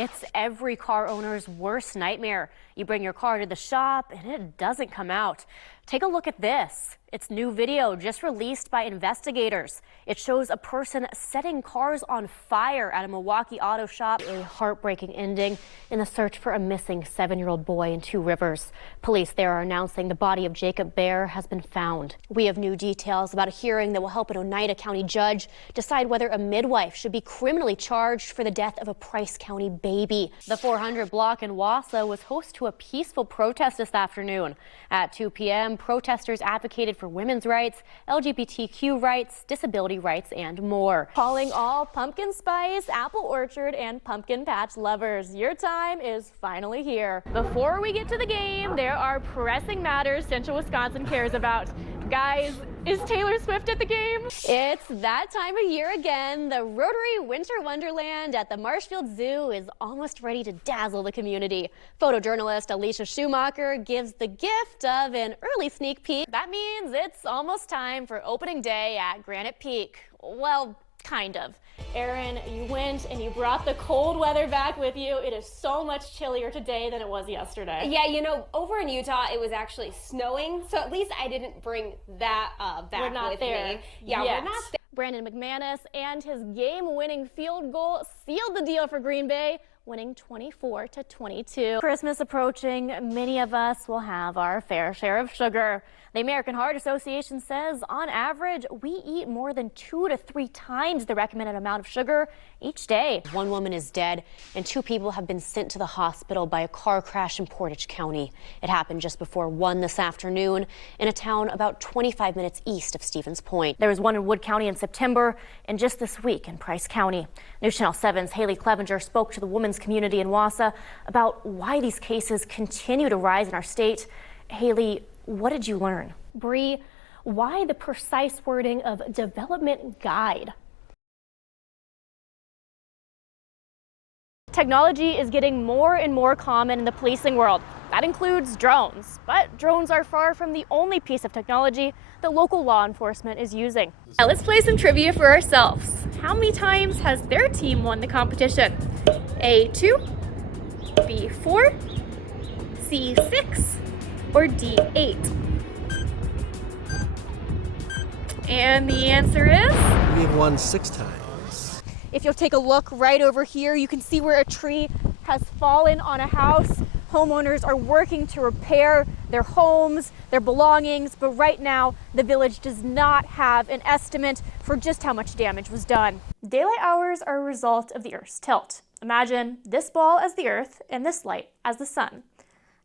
It's every car owner's worst nightmare. You bring your car to the shop and it doesn't come out. Take a look at this. It's new video just released by investigators. It shows a person setting cars on fire at a Milwaukee auto shop. A heartbreaking ending in the search for a missing 7-year-old boy in Two Rivers. Police there are announcing the body of Jacob Bear has been found. We have new details about a hearing that will help an Oneida County judge decide whether a midwife should be criminally charged for the death of a Price County baby. The 400 block in Wausau was host to a peaceful protest this afternoon. At 2 p.m., protesters advocated for women's rights, LGBTQ rights, disability rights, and more. Calling all pumpkin spice, apple orchard, and pumpkin patch lovers, your time is finally here. Before we get to the game, there are pressing matters Central Wisconsin cares about. Guys, is Taylor Swift at the game? It's that time of year again. The Rotary Winter Wonderland at the Marshfield Zoo is almost ready to dazzle the community. Photojournalist Alicia Schumacher gives the gift of an early sneak peek. That means it's almost time for opening day at Granite Peak. Well, kind of. Erin, you went and you brought the cold weather back with you. It is so much chillier today than it was yesterday. Yeah, you know, over in Utah, it was actually snowing, so at least I didn't bring that back We're not with there me. Yeah, yet. we're not there. Brandon McManus and his game-winning field goal sealed the deal for Green Bay, winning 24-22. Christmas approaching, many of us will have our fair share of sugar. The American Heart Association says on average, we eat more than 2 to 3 times the recommended amount of sugar each day. One woman is dead and 2 people have been sent to the hospital by a car crash in Portage County. It happened just before 1 this afternoon in a town about 25 minutes east of Stevens Point. There was one in Wood County in September and just this week in Price County. News Channel 7's Haley Clevenger spoke to the women's community in Wausau about why these cases continue to rise in our state. Haley, what did you learn? Bree, why the precise wording of development guide? Technology is getting more and more common in the policing world. That includes drones, but drones are far from the only piece of technology that local law enforcement is using. Now let's play some trivia for ourselves. How many times has their team won the competition? A2, B4, C6, or D8? And the answer is? We've won 6 times. If you'll take a look right over here, you can see where a tree has fallen on a house. Homeowners are working to repair their homes, their belongings, but right now the village does not have an estimate for just how much damage was done. Daylight hours are a result of the Earth's tilt. Imagine this ball as the Earth and this light as the sun.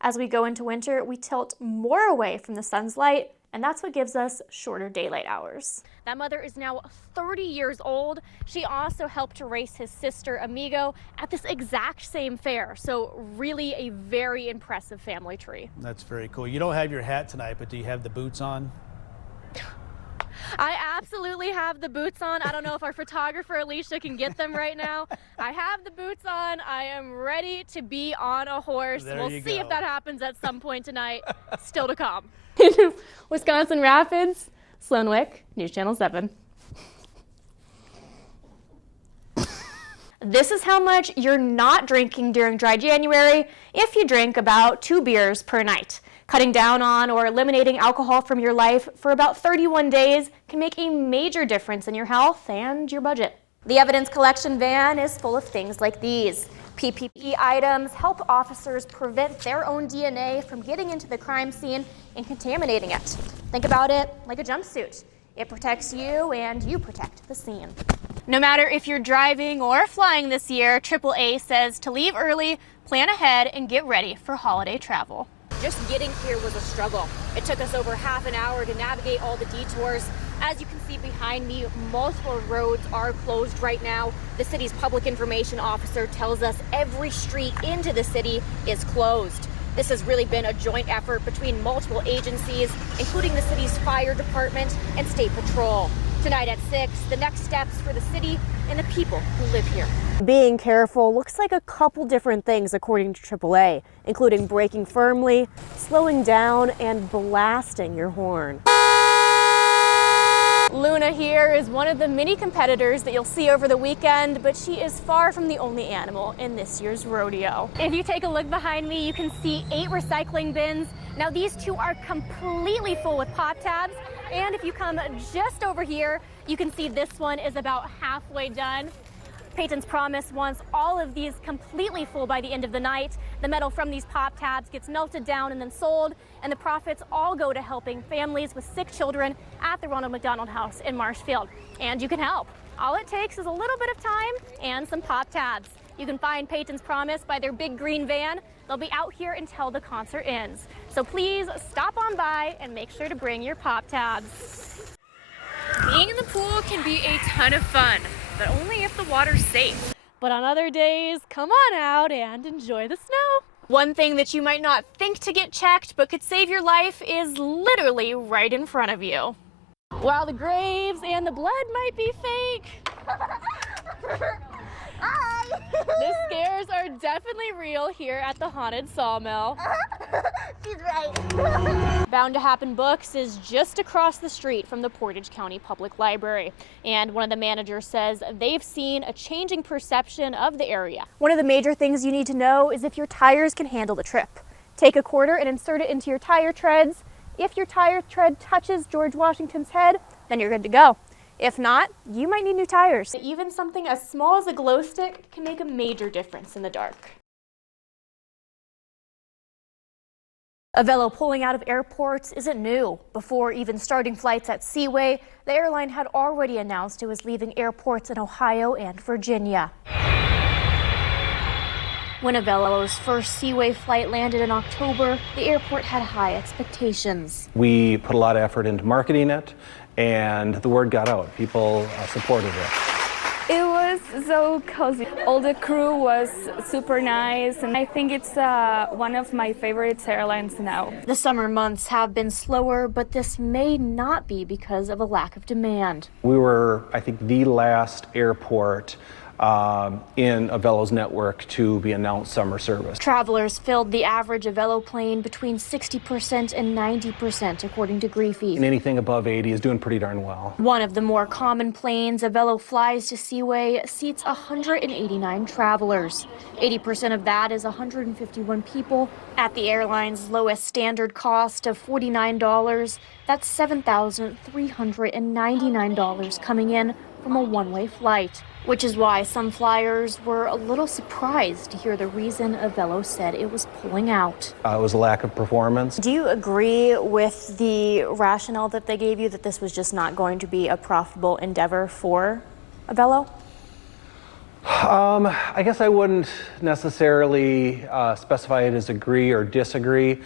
As we go into winter, we tilt more away from the sun's light, and that's what gives us shorter daylight hours. That mother is now 30 years old. She also helped to race his sister, Amigo, at this exact same fair. So really a very impressive family tree. That's very cool. You don't have your hat tonight, but do you have the boots on? I absolutely have the boots on. I don't know if our photographer Alicia can get them right now. I have the boots on. I am ready to be on a horse. We'll see if that happens at some point tonight. Still to come. Wisconsin Rapids, Sloane Wick, News Channel 7. This is how much you're not drinking during dry January if you drink about 2 beers per night. Cutting down on or eliminating alcohol from your life for about 31 days can make a major difference in your health and your budget. The evidence collection van is full of things like these. PPE items help officers prevent their own DNA from getting into the crime scene and contaminating it. Think about it like a jumpsuit. It protects you and you protect the scene. No matter if you're driving or flying this year, AAA says to leave early, plan ahead, and get ready for holiday travel. Just getting here was a struggle. It took us over half an hour to navigate all the detours. As you can see behind me, multiple roads are closed right now. The city's public information officer tells us every street into the city is closed. This has really been a joint effort between multiple agencies, including the city's fire department and state patrol. Tonight at 6, the next steps for the city and the people who live here. Being careful looks like a couple different things according to AAA, including braking firmly, slowing down, and blasting your horn. Luna here is one of the many competitors that you'll see over the weekend, but she is far from the only animal in this year's rodeo. If you take a look behind me, you can see 8 recycling bins. Now these 2 are completely full with pop tabs, and if you come just over here, you can see this one is about halfway done. Peyton's Promise wants all of these completely full by the end of the night. The metal from these pop tabs gets melted down and then sold, and the profits all go to helping families with sick children at the Ronald McDonald House in Marshfield. And you can help. All it takes is a little bit of time and some pop tabs. You can find Peyton's Promise by their big green van. They'll be out here until the concert ends. So please stop on by and make sure to bring your pop tabs. Being in the pool can be a ton of fun, but only if the water's safe. But on other days, come on out and enjoy the snow. One thing that you might not think to get checked but could save your life is literally right in front of you. While the graves and the blood might be fake, the scares are definitely real here at the haunted sawmill. She's right. Bound to Happen Books is just across the street from the Portage County Public Library. And one of the managers says they've seen a changing perception of the area. One of the major things you need to know is if your tires can handle the trip. Take a quarter and insert it into your tire treads. If your tire tread touches George Washington's head, then you're good to go. If not, you might need new tires. Even something as small as a glow stick can make a major difference in the dark. Avelo pulling out of airports isn't new. Before even starting flights at Seaway, the airline had already announced it was leaving airports in Ohio and Virginia. When Avelo's first Seaway flight landed in October, the airport had high expectations. We put a lot of effort into marketing it, and the word got out. People supported it. It was so cozy. All the crew was super nice, and I think it's one of my favorite airlines now. The summer months have been slower, but this may not be because of a lack of demand. We were, I think, the last airport in Avelo's network to be announced summer service. Travelers filled the average Avelo plane between 60% and 90%, according to Griefy. And anything above 80 is doing pretty darn well. One of the more common planes Avelo flies to Seaway seats 189 travelers. 80% of that is 151 people. At the airline's lowest standard cost of $49, that's $7,399 coming in from a one-way flight. Which is why some flyers were a little surprised to hear the reason Avelo said it was pulling out. It was a lack of performance. Do you agree with the rationale that they gave you that this was just not going to be a profitable endeavor for Avelo? I guess I wouldn't necessarily specify it as agree or disagree.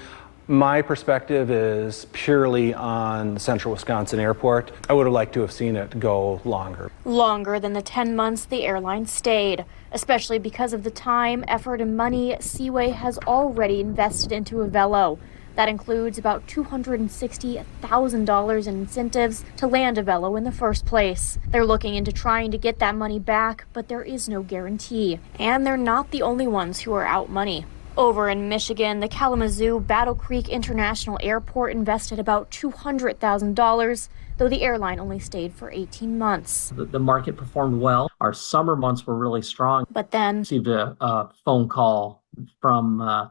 My perspective is purely on the Central Wisconsin Airport. I would have liked to have seen it go longer. Longer than the 10 months the airline stayed, especially because of the time, effort, and money Seaway has already invested into Avelo. That includes about $260,000 in incentives to land Avelo in the first place. They're looking into trying to get that money back, but there is no guarantee. And they're not the only ones who are out money. Over in Michigan, the Kalamazoo Battle Creek International Airport invested about $200,000, though the airline only stayed for 18 months. The market performed well. Our summer months were really strong. But then Received a phone call from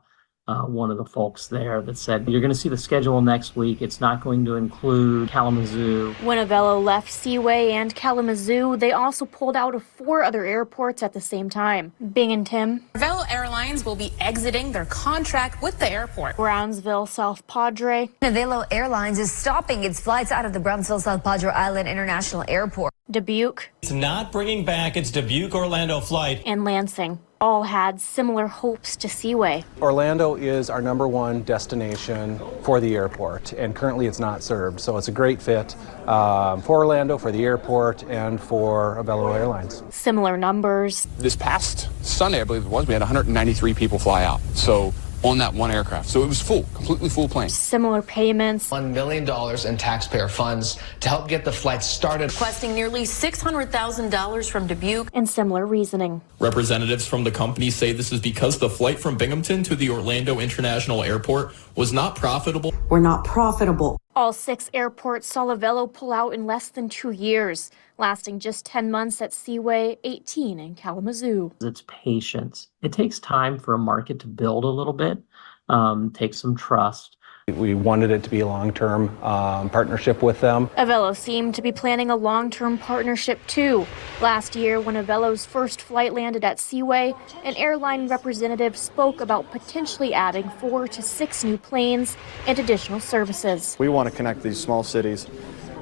one of the folks there that said, you're going to see the schedule next week. It's not going to include Kalamazoo. when Avelo left Seaway and Kalamazoo, they also pulled out of 4 other airports at the same time. Binghamton, Avelo Airlines will be exiting their contract with the airport. Brownsville, South Padre, Avelo Airlines is stopping its flights out of the Brownsville South Padre Island International Airport. Dubuque, It's not bringing back its Dubuque-Orlando flight. and Lansing all had similar hopes to Seaway. Orlando is our #1 destination for the airport, and currently it's not served. So it's a great fit for Orlando, for the airport, and for Avelo Airlines. Similar numbers, This past Sunday, I believe it was, we had 193 people fly out. So on that one aircraft. So it was full, completely full plane. similar payments, $1 million in taxpayer funds to help get the flight started. Requesting nearly $600,000 from Dubuque. and similar reasoning. Representatives from the company say this is because the flight from Binghamton to the Orlando International Airport was not profitable. We're not profitable. All 6 airports saw Avello pull out in less than 2 years, lasting just 10 months at Seaway, 18 in Kalamazoo. It's patience. It takes time for a market to build a little bit, takes some trust. We wanted it to be a long-term partnership with them. Avello seemed to be planning a long-term partnership too. Last year, when Avello's first flight landed at Seaway, an airline representative spoke about potentially adding 4 to 6 new planes and additional services. We want to connect these small cities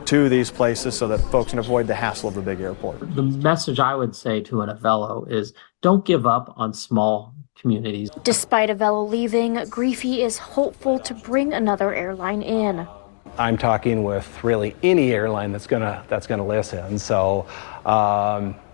to these places so that folks can avoid the hassle of the big airport. The message I would say to an Avello is don't give up on small communities. Despite Avello leaving, Griffey is hopeful to bring another airline in. I'm talking with really any airline that's gonna listen. So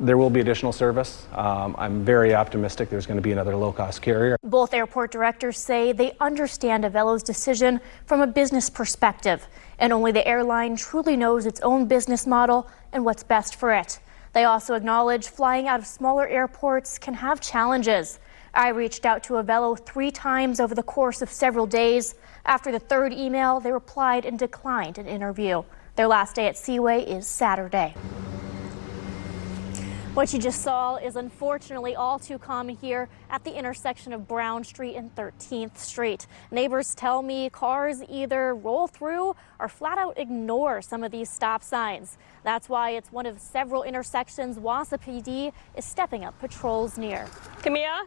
there will be additional service. I'm very optimistic there's going to be another low-cost carrier. Both airport directors say they understand Avello's decision from a business perspective, and only the airline truly knows its own business model and what's best for it. They also acknowledge flying out of smaller airports can have challenges. I reached out to Avello 3 times over the course of several days. After the 3rd email, they replied and declined an interview. Their last day at Seaway is Saturday. What you just saw is unfortunately all too common here at the intersection of Brown Street and 13th Street. Neighbors tell me cars either roll through or flat out ignore some of these stop signs. That's why it's one of several intersections Wausau PD is stepping up patrols near. Camilla,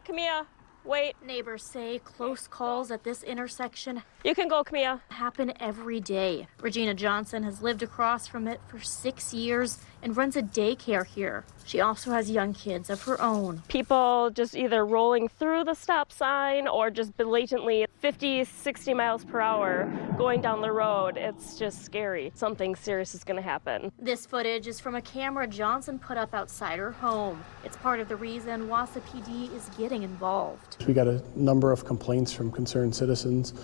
wait. Neighbors say close calls at this intersection You can go, Camilla. happen every day. Regina Johnson has lived across from it for 6 years and runs a daycare here. She also has young kids of her own. People just either rolling through the stop sign or just blatantly 50, 60 miles per hour going down the road. It's just scary. Something serious is going to happen. This footage is from a camera Johnson put up outside her home. It's part of the reason Wausau PD is getting involved. We got a number of complaints from concerned citizens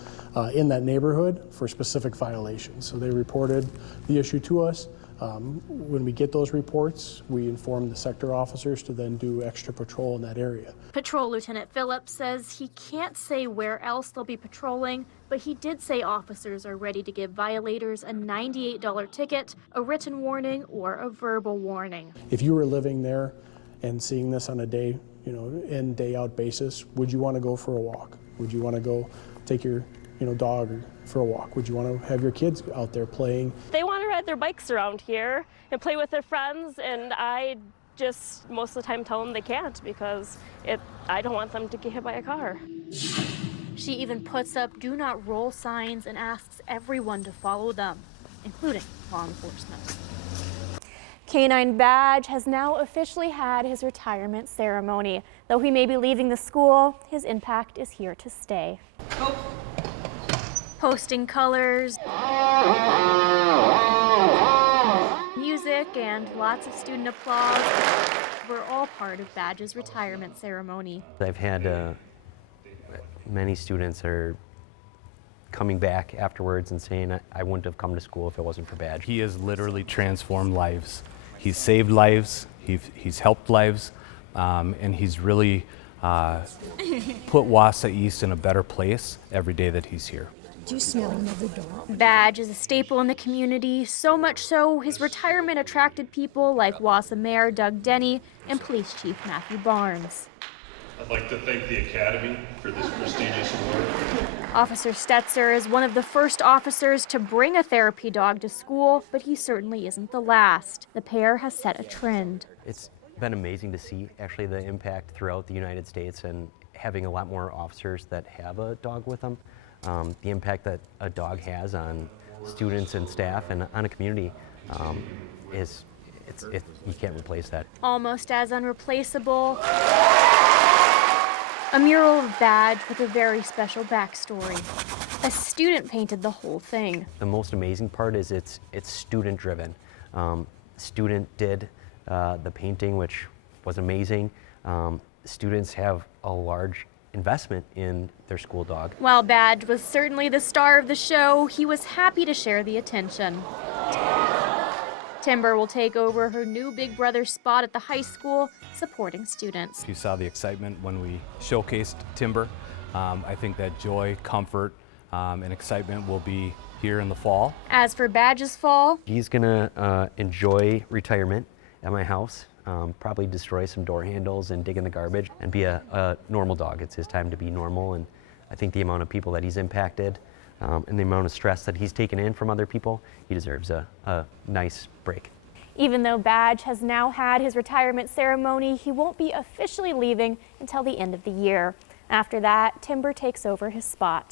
in that neighborhood for specific violations. So they reported the issue to us. When we get those reports, we inform the sector officers to then do extra patrol in that area. Patrol Lieutenant Phillips says he can't say where else they'll be patrolling, but he did say officers are ready to give violators a $98 ticket, a written warning, or a verbal warning. If you were living there and seeing this on a day, in day out basis, would you want to go for a walk? Would you want to go take your dog for a walk? Would you want to have your kids out there playing? They want to ride their bikes around here and play with their friends, and I just most of the time tell them they can't because I don't want them to get hit by a car. She even puts up do not roll signs and asks everyone to follow them, including law enforcement. K-9 Badge has now officially had his retirement ceremony. Though he may be leaving the school, his impact is here to stay. Posting colors, music, and lots of student applause were all part of Badge's retirement ceremony. I've had many students are coming back afterwards and saying, I wouldn't have come to school if it wasn't for Badge. He has literally transformed lives. He's saved lives, he's helped lives, and he's really put Wausau East in a better place every day that he's here. Do you smell another dog? Badge is a staple in the community, so much so his retirement attracted people like Wausau Mayor Doug Denny and Police Chief Matthew Barnes. I'd like to thank the Academy for this prestigious award. Officer Stetzer is one of the first officers to bring a therapy dog to school, but he certainly isn't the last. The pair has set a trend. It's been amazing to see actually the impact throughout the United States and having a lot more officers that have a dog with them. The impact that a dog has on students and staff and on a community you can't replace that. Almost as unreplaceable, a mural of Badge with a very special backstory. A student painted the whole thing. The most amazing part is it's student driven. Student did the painting, which was amazing. Students have a large investment in their school dog. While Badge was certainly the star of the show, he was happy to share the attention. Timber will take over her new Big Brother spot at the high school, supporting students. You saw the excitement when we showcased Timber. I think that joy, comfort, and excitement will be here in the fall. As for Badge's fall, He's gonna enjoy retirement at my house, probably destroy some door handles and dig in the garbage and be a normal dog. It's his time to be normal, and I think the amount of people that he's impacted and the amount of stress that he's taken in from other people, he deserves a nice break. even though Badge has now had his retirement ceremony, he won't be officially leaving until the end of the year. After that, Timber takes over his spot.